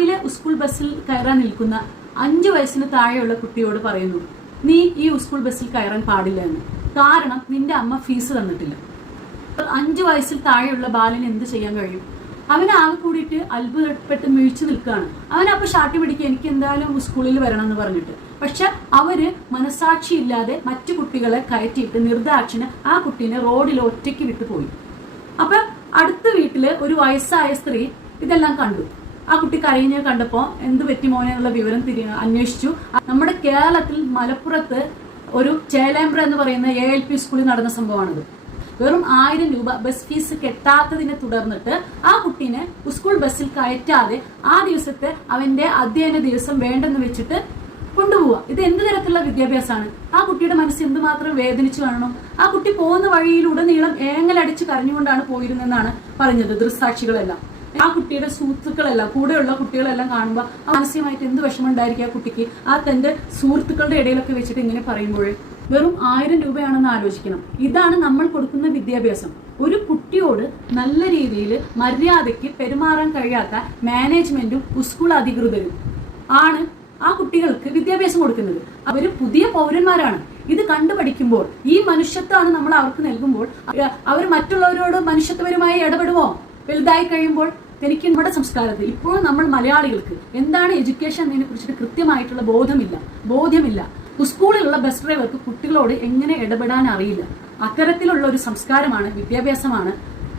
രാവിലെ സ്കൂൾ ബസ്സിൽ കയറാൻ നിൽക്കുന്ന 5 വയസ്സിന് താഴെയുള്ള കുട്ടിയോട് പറയുന്നു, നീ ഈ സ്കൂൾ ബസ്സിൽ കയറാൻ പാടില്ല എന്ന്. കാരണം നിന്റെ അമ്മ ഫീസ് തന്നിട്ടില്ല. 5 വയസ്സിൽ താഴെയുള്ള ബാലന് എന്ത് ചെയ്യാൻ കഴിയും? അവനാകെ കൂടിയിട്ട് അത്ഭുതപ്പെട്ട് മിഴിച്ചു നിൽക്കുകയാണ്. അവനപ്പോൾ ഷാട്ടി പിടിക്കുക, എനിക്ക് എന്തായാലും സ്കൂളിൽ വരണം എന്ന് പറഞ്ഞിട്ട്. പക്ഷെ അവര് മനസാക്ഷിയില്ലാതെ മറ്റു കുട്ടികളെ കയറ്റിയിട്ട് നിർദാക്ഷിന് ആ കുട്ടീനെ റോഡിൽ ഒറ്റയ്ക്ക് വിട്ടുപോയി. അപ്പൊ അടുത്ത വീട്ടില് ഒരു വയസ്സായ സ്ത്രീ ഇതെല്ലാം കണ്ടു. ആ കുട്ടി കരയുന്നത് കണ്ടപ്പോ എന്ത് പറ്റി മോനെ എന്നുള്ള വിവരം അന്വേഷിച്ചു. നമ്മുടെ കേരളത്തിൽ മലപ്പുറത്ത് ഒരു ചേലേമ്പ്ര എന്ന് പറയുന്ന ALP സ്കൂളിൽ നടന്ന സംഭവമാണിത്. വെറും 1000 രൂപ ബസ് ഫീസ് കെട്ടാത്തതിനെ തുടർന്നിട്ട് ആ കുട്ടീനെ സ്കൂൾ ബസ്സിൽ കയറ്റാതെ ആ ദിവസത്തെ അവന്റെ അധ്യയന ദിവസം വേണ്ടെന്ന് വെച്ചിട്ട് കൊണ്ടുപോവുക. ഇത് എന്ത് തരത്തിലുള്ള വിദ്യാഭ്യാസമാണ്? ആ കുട്ടിയുടെ മനസ്സ് എന്തുമാത്രം വേദനിച്ചു കാണണം. ആ കുട്ടി പോകുന്ന വഴിയിലുടനീളം ഏങ്ങലടിച്ച് കരഞ്ഞുകൊണ്ടാണ് പോയിരുന്നെന്നാണ് പറഞ്ഞത് ദൃക്സാക്ഷികളെല്ലാം. ആ കുട്ടിയുടെ സുഹൃത്തുക്കളെല്ലാം, കൂടെയുള്ള കുട്ടികളെല്ലാം കാണുമ്പോൾ മാനസികമായിട്ട് എന്ത് വിഷമം ഉണ്ടായിരിക്കും ആ കുട്ടിക്ക്. ആ തന്റെ സുഹൃത്തുക്കളുടെ ഇടയിലൊക്കെ വെച്ചിട്ട് ഇങ്ങനെ പറയുമ്പോൾ വെറും 1000 രൂപയാണെന്ന് ആലോചിക്കണം. ഇതാണ് നമ്മൾ കൊടുക്കുന്ന വിദ്യാഭ്യാസം. ഒരു കുട്ടിയോട് നല്ല രീതിയിൽ മര്യാദയ്ക്ക് പെരുമാറാൻ കഴിയാത്ത മാനേജ്മെന്റും സ്കൂൾ അധികൃതരും ആണ് ആ കുട്ടികൾക്ക് വിദ്യാഭ്യാസം കൊടുക്കുന്നത്. അവർ പുതിയ പൗരന്മാരാണ്. ഇത് കണ്ടുപഠിക്കുമ്പോൾ ഈ മനുഷ്യത്വമാണ് നമ്മൾ അവർക്ക് നൽകുമ്പോൾ അവർ മറ്റുള്ളവരോട് മനുഷ്യത്വപരമായി ഇടപെടുമോ? വലുതായി കഴിയുമ്പോൾ എനിക്ക് നമ്മുടെ സംസ്കാരത്തിൽ ഇപ്പോഴും നമ്മൾ മലയാളികൾക്ക് എന്താണ് എഡ്യൂക്കേഷൻ എന്നതിനെ കുറിച്ചിട്ട് കൃത്യമായിട്ടുള്ള ബോധ്യമില്ല. സ്കൂളിലുള്ള ബസ് ഡ്രൈവർക്ക് കുട്ടികളോട് എങ്ങനെ ഇടപെടാൻ അറിയില്ല. അത്തരത്തിലുള്ള ഒരു സംസ്കാരമാണ്, വിദ്യാഭ്യാസമാണ്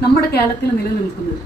നമ്മുടെ കേരളത്തിൽ നിലനിൽക്കുന്നത്.